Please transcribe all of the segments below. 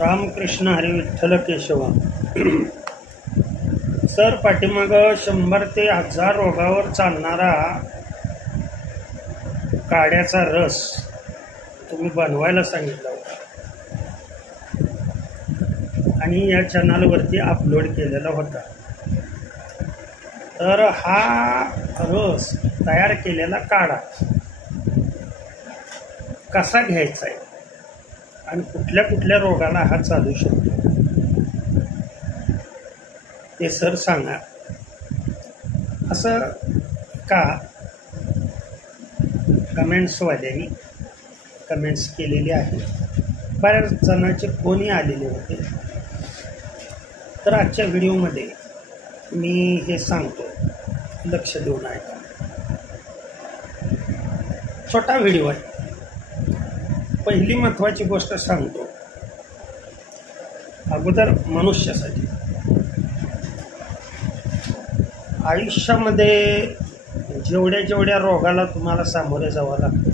रामकृष्ण हरी विठ्ठल केशवा. सर, पाठीमाग 100 ते 1000 रोगावर चालणारा काड्याचा रस तुम्ही बनवायला सांगितला होता आणि या चॅनलवरती अपलोड केलेला होता. तर हा रस तयार केलेला काढा कसा घ्यायचा आहे आणि कुठल्या कुठल्या रोगाला हा चालू शकतो ते सर सांगा. असं का कमेंट्सवाल्यांनी कमेंट्स केलेले आहे. बऱ्याच जणांचे फोनही आलेले होते. तर आजच्या व्हिडिओमध्ये मी हे सांगतो, लक्ष देऊन ऐका. छोटा व्हिडिओ आहे. पहिली महत्त्वाची गोष्ट सांगतो. अगोदर मनुष्यासाठी आयुष्यामध्ये जेवढ्या रोगाला तुम्हाला सामोरे जावं लागतं,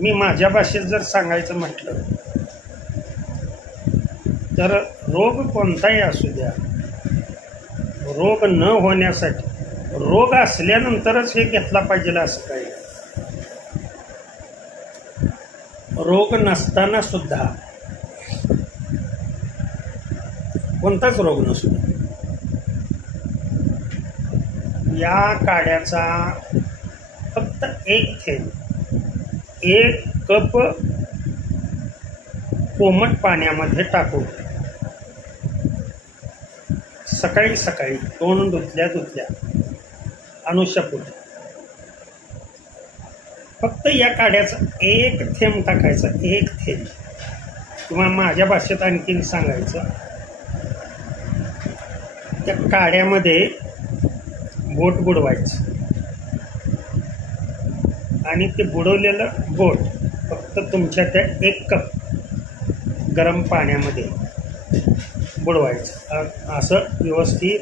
मी माझ्या भाषेत जर सांगायचं म्हटलं तर रोग कोणताही असू द्या, रोग न होण्यासाठी रोग असल्यानंतरच हे घेतला पाहिजे असं काही. रोग नसताना सुद्धा कोणताच रोग नसू द्या, या काड्याचा फक्त एक थेंब 1 कप कोमट पाण्यामध्ये टाकून सकाळी सकाळी तोंड धुतल्या अनुष्यापोटी फक्त या काड्याचा 1 थेंब टाकायचा. 1 थेंब, किंवा माझ्या भाषेत आणखीन सांगायचं, त्या काड्यामध्ये बोट बुडवायचं आणि ते बुडवलेलं बोट फक्त तुमच्या त्या 1 कप गरम पाण्यामध्ये बुडवायचं. असं व्यवस्थित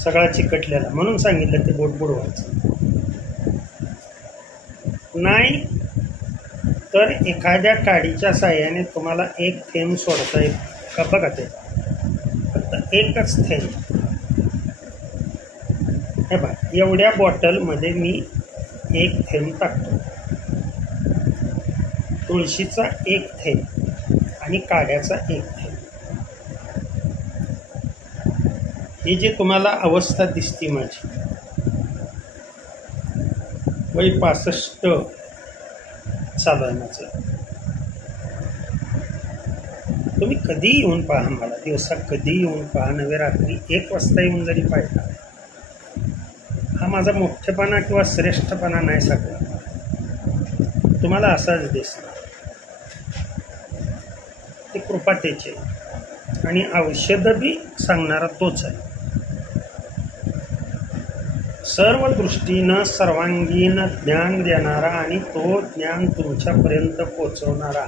सगळा चिकटलेला, म्हणून सांगितलं ते बोट बुडवायचं. नाही तर एखाद्या काडीच्या साहाय्याने तुम्हाला 1 थेंब सोडता येईल का बघा. ते फक्त 1च थेंब. हे बघा, एवढ्या बॉटलमध्ये मी 1 थेंब टाकतो. तुळशीचा 1 थेंब आणि काड्याचा 1 थेंब. ही जी तुम्हाला अवस्था दिसती माझी, वय 65 चालू आहे माझं. तुम्ही कधी येऊन पहा, मला दिवसा कधी येऊन पहा, नव्हे रात्री 1 वाजता येऊन जरी पाहिला. हा माझा मोठेपणा किंवा श्रेष्ठपणा नाही सगळा, तुम्हाला असाच दिसणार. ते कृपा त्याची आणि औषधं बी सांगणारा तोच आहे. सर्व दृष्टीनं सर्वांगीण ज्ञान देणारा आणि तो ज्ञान तुमच्यापर्यंत पोचवणारा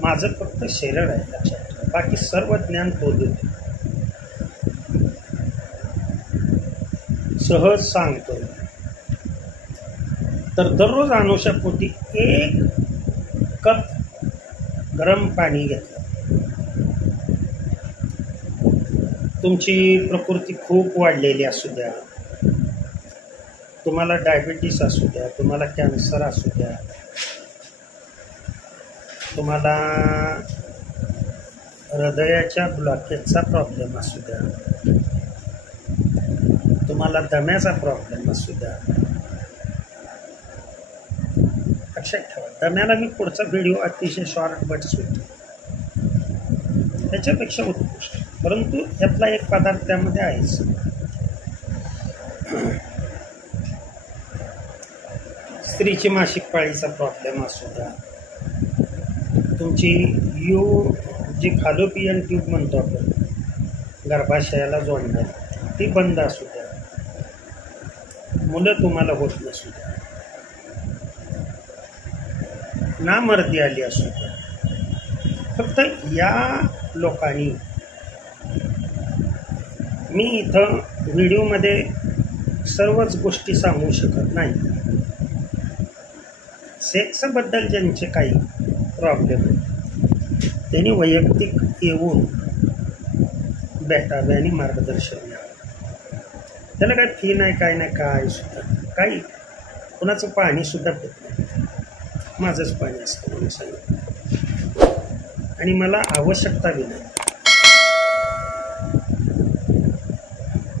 माझं फक्त शरीर आहे, लक्षात ठेवा. बाकी सर्व ज्ञान तो देतो. सहज सांगतो. तर दररोज अनुष्यापोटी 1 कप गरम पाणी घेतलं. तुमची प्रकृती खूप वाढलेली असू द्या, तुम्हाला डायबिटीस असू द्या, तुम्हाला कॅन्सर असू द्या, तुम्हाला हृदयाच्या ब्लॉकेजचा प्रॉब्लेम असू द्या, तुम्हाला दम्याचा प्रॉब्लेम असू द्या, लक्षात ठेवा. दम्याला मी पुढचा व्हिडिओ अतिशय शॉर्ट बट स्वीट, त्याच्यापेक्षा उत्कृष्ट, परंतु यातला एक पदार्थ त्यामध्ये आहेच. स्त्रीची मासिक पाळीचा प्रॉब्लेम असू द्या, तुमची जी फॅलोपियन ट्यूब म्हणतो आपण, गर्भाशयाला जोडणारी, ती बंद असू द्या, मुलं तुम्हाला होत नसू द्या, नामर्दी आली असू द्या, फक्त या लोकांनी, मी इथं व्हिडिओमध्ये सर्वच गोष्टी सांगू शकत नाही. सेक्सबद्दल ज्यांचे काही प्रॉब्लेम आहेत त्यांनी वैयक्तिक येऊन भेटावे आणि मार्गदर्शन द्यावं. त्याला काय फी नाही, काय नाही, काय सुद्धा काही. कुणाचं पाणीसुद्धा पित नाही, माझंच पाणी असतं म्हणून सांगितलं. आणि मला आवश्यकता बी नाही,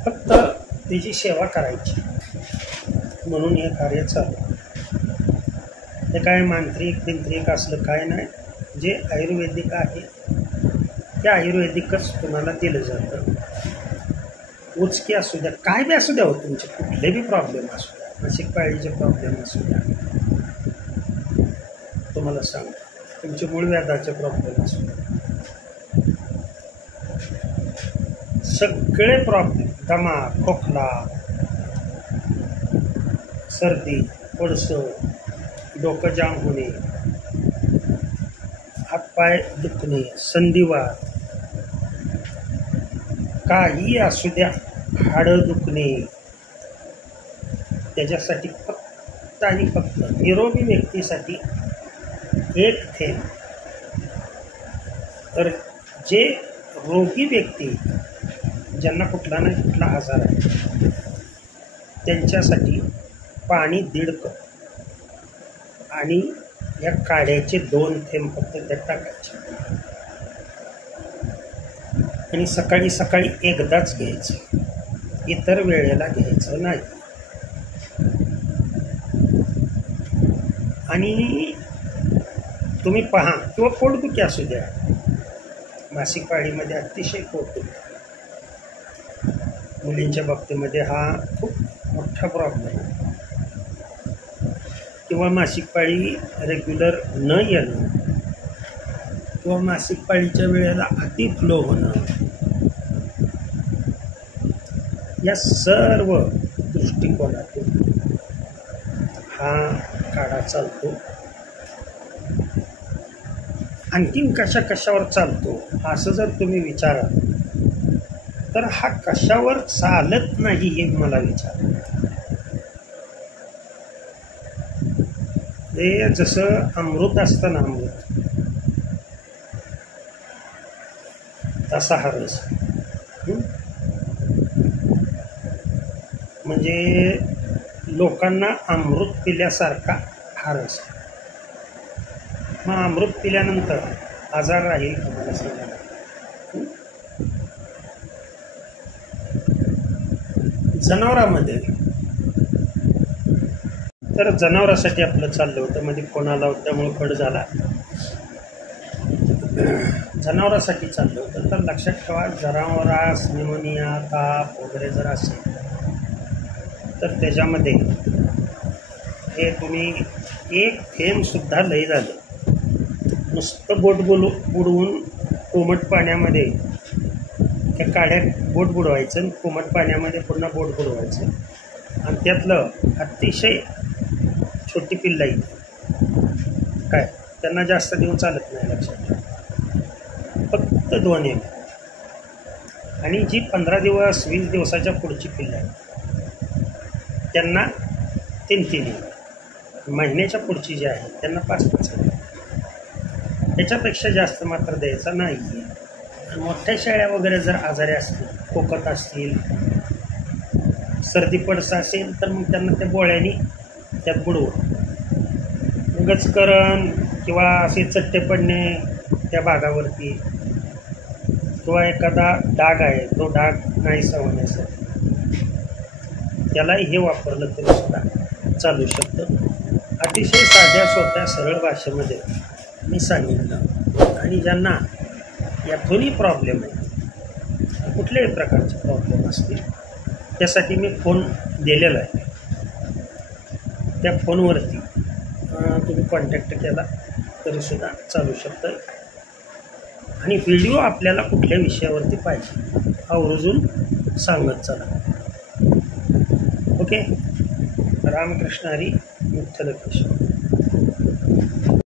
फक्त त्याची सेवा करायची म्हणून हे कार्य चालू. हे काय मांत्रिक असलं काय नाही. जे आयुर्वेदिक आहे ते आयुर्वेदिकच तुम्हाला दिलं जातं. उचकी असू द्या, काय बी असू द्या, हो तुमचे कुठले बी प्रॉब्लेम असू द्या, मासिक पाळीचे प्रॉब्लेम असू द्या, तुम्हाला सांग, तुमचे मूळ व्याधाचे प्रॉब्लेम असू द्या, सगळे प्रॉब्लेम, दमा, खोकला, सर्दी, पडसं, डोकं जाम होणे, हातपाय दुखणे, संधिवात, काही असू द्या, हाडं दुखणे, त्याच्यासाठी फक्त आणि फक्त निरोगी व्यक्तीसाठी एक थेंब. तर जे रोगी व्यक्ती ज्यांना कुठला नाही कुठला आजार आहे त्यांच्यासाठी पाणी 1.5 कप आणि या काढ्याचे 2 थेंब फक्त त्यात टाकायचे आणि सकाळी सकाळी एकदाच घ्यायचं, इतर वेळेला घ्यायचं नाही. आणि तुम्ही पहा, किंवा पोटदुखी असू द्या, मासिक पाळीमध्ये अतिशय पोटदुखी, मुलींच्या बाबतीमध्ये हा खूप मोठा प्रॉब्लेम आहे. किंवा मासिक पाळी रेग्युलर न येणं, किंवा मासिक पाळीच्या वेळेला अति फ्लो होणं, या सर्व दृष्टिकोनातून हा काढा चालतो. आणखीन कशावर चालतो असं जर तुम्ही विचाराल तर हा कशावर चालत नाही हे मला विचार. ते जसं अमृत असतं ना, अमृत तसा हा रस. म्हणजे लोकांना अमृत पिल्यासारखा हा रस. मग अमृत पिल्यानंतर आजार राहील तुम्हाला सांगा. जनावरांमध्ये तर जनावरांसाठी आपलं चाललं होतं, मध्ये फोन आला होता त्यामुळे कट झाला. जनावरांसाठी चाललं होतं तर लक्षात ठेवा, जनावरास निमोनिया, ताप वगैरे जर असेल तर त्याच्यामध्ये हे तुम्ही 1 थेंबसुद्धा लई झालं, नुसतं बोट बुडवून कोमट पाण्यामध्ये त्या काढ्यात बोट बुडवायचं आणि कोमट पाण्यामध्ये पुन्हा बोट बुडवायचं आणि त्यातलं अतिशय छोटी पिल्ला येते काय, त्यांना जास्त देऊन चालत नाही, लक्षात ठेवा. फक्त 2 ml. आणि जी 15 दिवस 20 दिवसाच्या पुढची पिल्लं आहे त्यांना 3 ml. महिन्याच्या पुढची जी आहे त्यांना 5 ml. त्याच्यापेक्षा जास्त मात्र द्यायचा नाही. आणि मोठ्या शेळ्या वगैरे जर आजारी असतील, खोकत असतील, सर्दी पडसा असेल तर मग त्यांना त्या गोळ्यानी त्यात बुडवून गचकरण किंवा असे चट्टे पडणे त्या भागावरती, किंवा एखादा डाग आहे तो डाग नाहीसा होण्यासाठी त्यालाही हे वापरलं तरी सुद्धा चालू शकतं. अतिशय साध्या सोप्या सरळ भाषेमध्ये मी सांगितलं. आणि ज्यांना यातूनही प्रॉब्लेम आहे, कुठल्याही प्रकारचे प्रॉब्लेम असतील, त्यासाठी मी फोन दिलेला आहे. त्या फोनवरती तुम्ही कॉन्टॅक्ट केला तरीसुद्धा चालू शकतं. आणि व्हिडिओ आपल्याला कुठल्या विषयावरती पाहिजे आवर्जून सांगत चला. ओके. रामकृष्ण हरी, विठ्ठल कृष्ण.